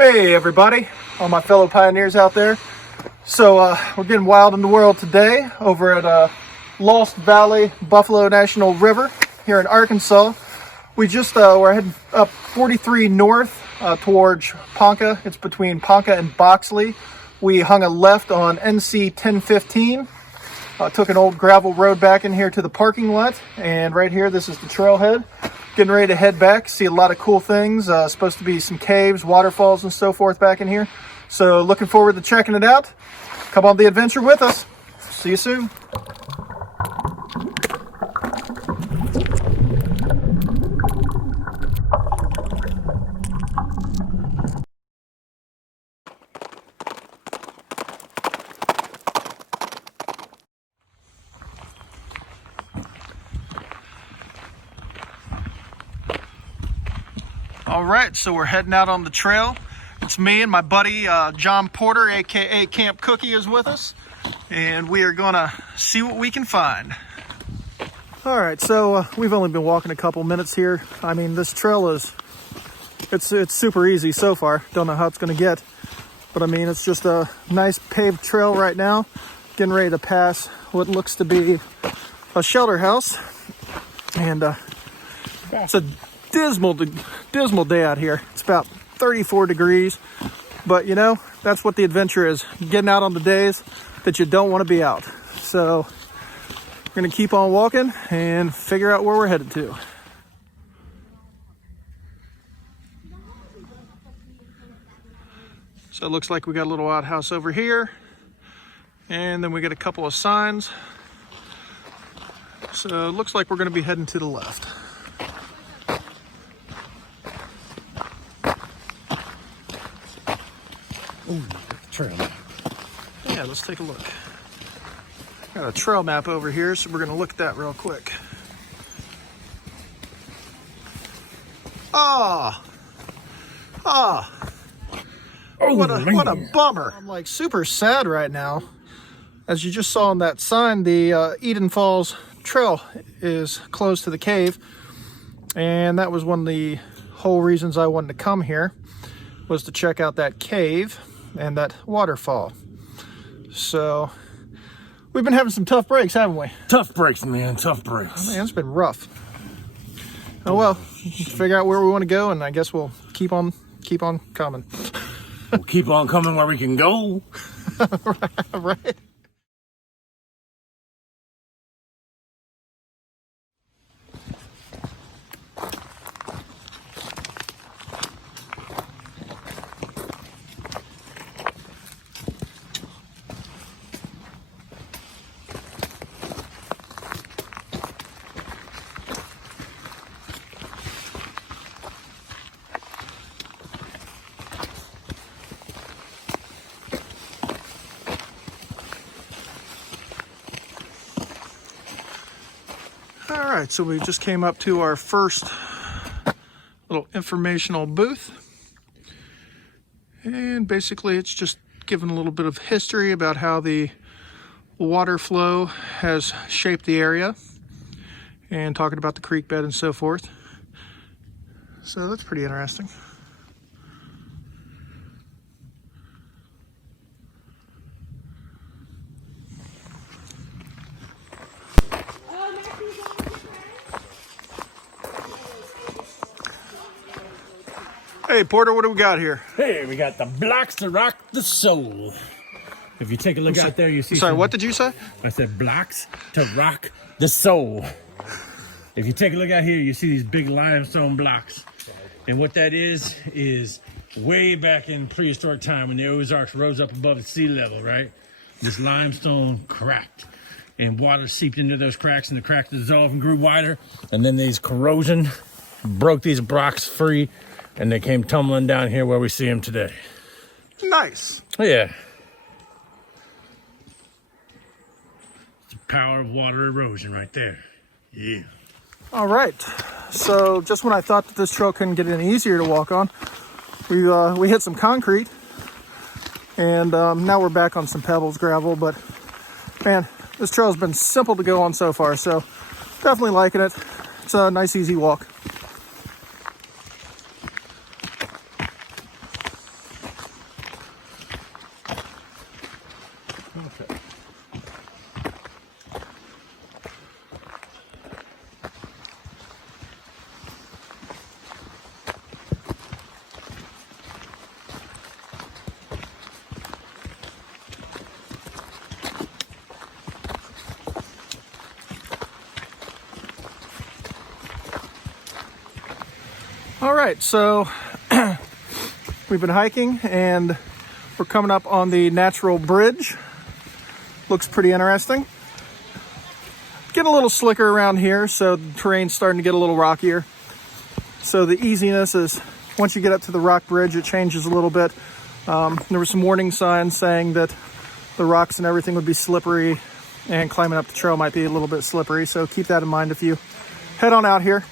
Hey everybody, all my fellow pioneers out there. So we're getting wild in the world today over at Lost Valley Buffalo National River here in Arkansas. We just we're heading up 43 north towards Ponca. It's between Ponca and Boxley. We hung a left on NC 1015. Took an old gravel road back in here to the parking lot, and right here, this is the trailhead. Getting ready to head back, see a lot of cool things. Supposed to be some caves, waterfalls, and so forth back in here. So looking forward to checking it out. Come on the adventure with us. See you soon. All right, so we're heading out on the trail. It's me and my buddy John Porter, aka Camp Cookie, is with us, and we are gonna see what we can find. All right, so we've only been walking a couple minutes here. I mean, this trail it's super easy so far. Don't know how it's gonna get, but I mean, it's just a nice paved trail right now. Getting ready to pass what looks to be a shelter house, and it's a dismal day out here. It's about 34 degrees, but you know, that's what the adventure is, getting out on the days that you don't want to be out. So we're gonna keep on walking and figure out where we're headed to. So it looks like we got a little outhouse over here, and then we got a couple of signs. So it looks like we're gonna be heading to the left. Ooh, trail map. Yeah, let's take a look. Got a trail map over here, so we're gonna look at that real quick. What a bummer. I'm like super sad right now. As you just saw on that sign, the Eden Falls Trail is closed to the cave, and that was one of the whole reasons I wanted to come here, was to check out that cave and that waterfall. So we've been having some tough breaks, haven't we? Tough breaks, man. Tough breaks. Oh, man, it's been rough. Oh well, figure out where we want to go, and I guess we'll keep on coming. We'll keep on coming where we can go. Right. All right, so we just came up to our first little informational booth, and basically it's just giving a little bit of history about how the water flow has shaped the area, and talking about the creek bed and so forth. So that's pretty interesting. Hey Porter, what do we got here? Hey, we got the blocks to rock the soul. If you take a look out there, you see. Sorry, what did you say? I said blocks to rock the soul. If you take a look out here, you see these big limestone blocks. And what that is way back in prehistoric time when the Ozarks rose up above the sea level, right? This limestone cracked, and water seeped into those cracks, and the cracks dissolved and grew wider. And then these corrosion broke these blocks free, and they came tumbling down here where we see them today. Nice. Yeah. It's the power of water erosion right there. Yeah. All right. So just when I thought that this trail couldn't get any easier to walk on, we hit some concrete, and now we're back on some pebbles, gravel. But man, this trail's been simple to go on so far, so definitely liking it. It's a nice, easy walk. Okay. All right, so we've been hiking and we're coming up on the natural bridge. Looks pretty interesting. Getting a little slicker around here, so the terrain's starting to get a little rockier. So the easiness is once you get up to the rock bridge, it changes a little bit. There were some warning signs saying that the rocks and everything would be slippery and climbing up the trail might be a little bit slippery. So keep that in mind if you head on out here.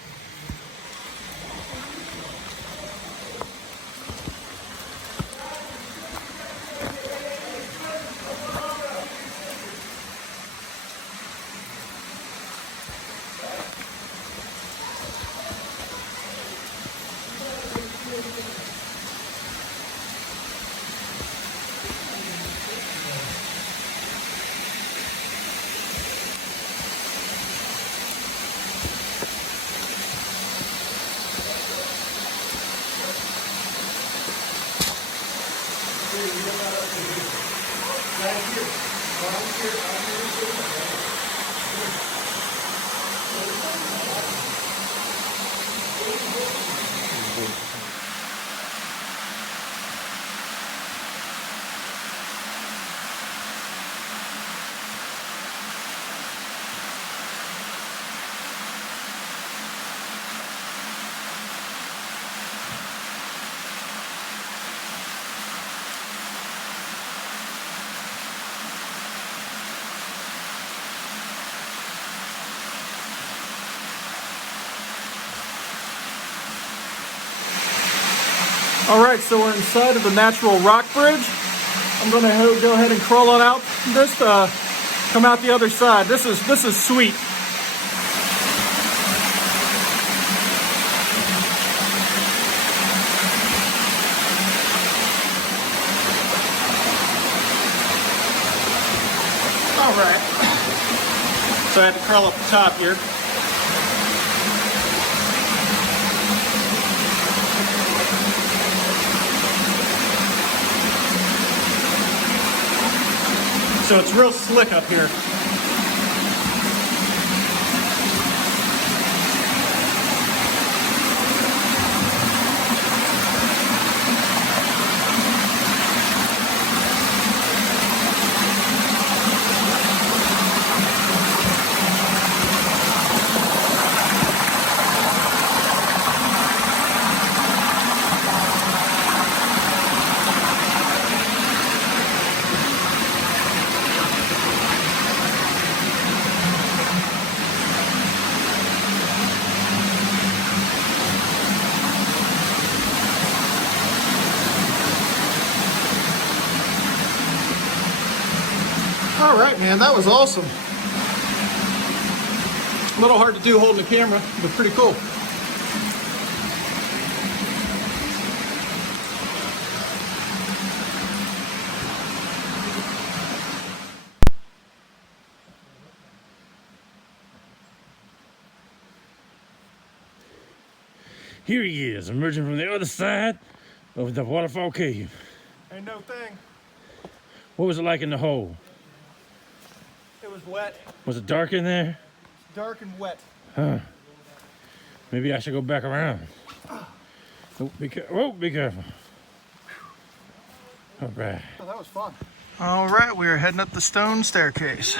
All right, so we're inside of the natural rock bridge. I'm gonna go ahead and crawl on out this, come out the other side. This is sweet. All right. So I had to crawl up the top here. So it's real slick up here. All right, man, that was awesome. A little hard to do holding the camera, but pretty cool. Here he is, emerging from the other side of the waterfall cave. Ain't no thing. What was it like in the hole? It was wet. Was it dark in there? Dark and wet. Huh. Maybe I should go back around. Oh, be careful. All right. Oh, that was fun. All right, we are heading up the stone staircase.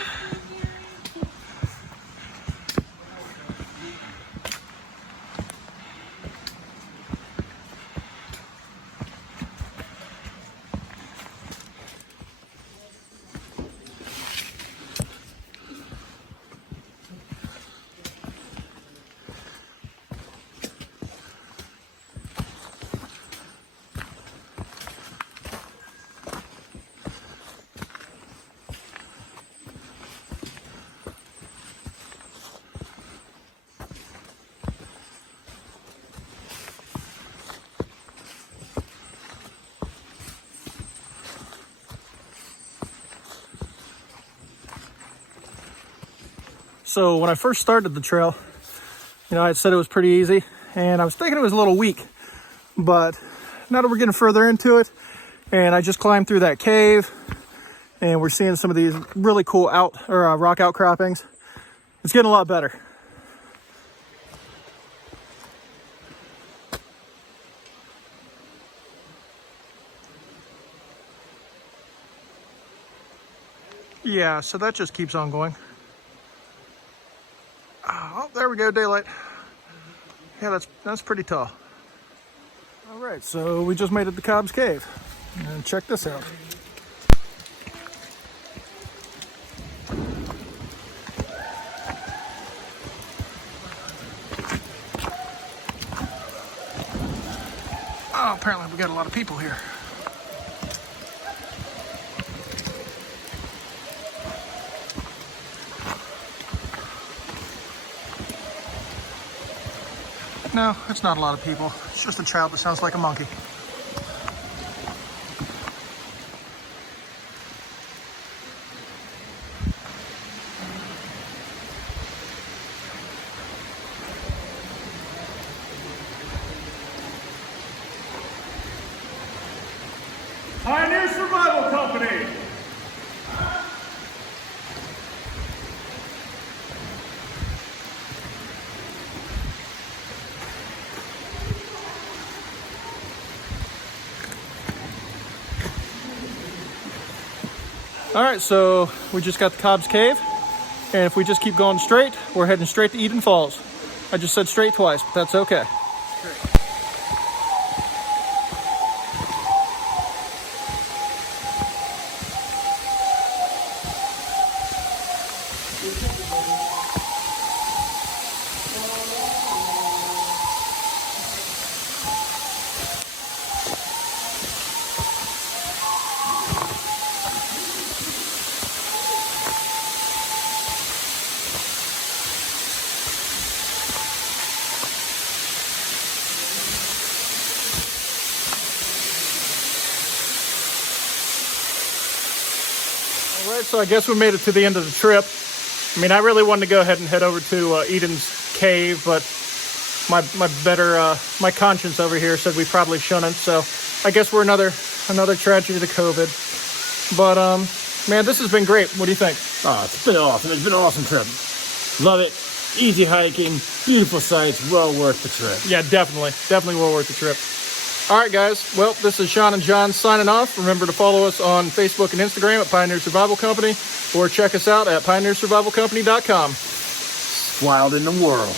So when I first started the trail, I had said it was pretty easy, and I was thinking it was a little weak, but now that we're getting further into it, and I just climbed through that cave, and we're seeing some of these really cool rock outcroppings, it's getting a lot better. Yeah, so that just keeps on going. Oh, there we go, daylight. Yeah, that's pretty tall. All right, so we just made it to Cobb Cave. And check this out. Oh, apparently we got a lot of people here. No, it's not a lot of people. It's just a child that sounds like a monkey. Pioneer Survival Company. All right, so we just got the Cobb's Cave, and if we just keep going straight, we're heading straight to Eden Falls. I just said straight twice, but that's okay. All right, so I guess we made it to the end of the trip. I mean, I really wanted to go ahead and head over to Eden's Cave, but my conscience over here said we probably shouldn't. So I guess we're another tragedy to COVID. But man, this has been great. What do you think? Oh, it's been awesome. It's been an awesome trip. Love it. Easy hiking, beautiful sights, well worth the trip. Yeah, definitely well worth the trip. All right, guys. Well, this is Sean and John signing off. Remember to follow us on Facebook and Instagram at Pioneer Survival Company, or check us out at pioneersurvivalcompany.com. Wild in the world.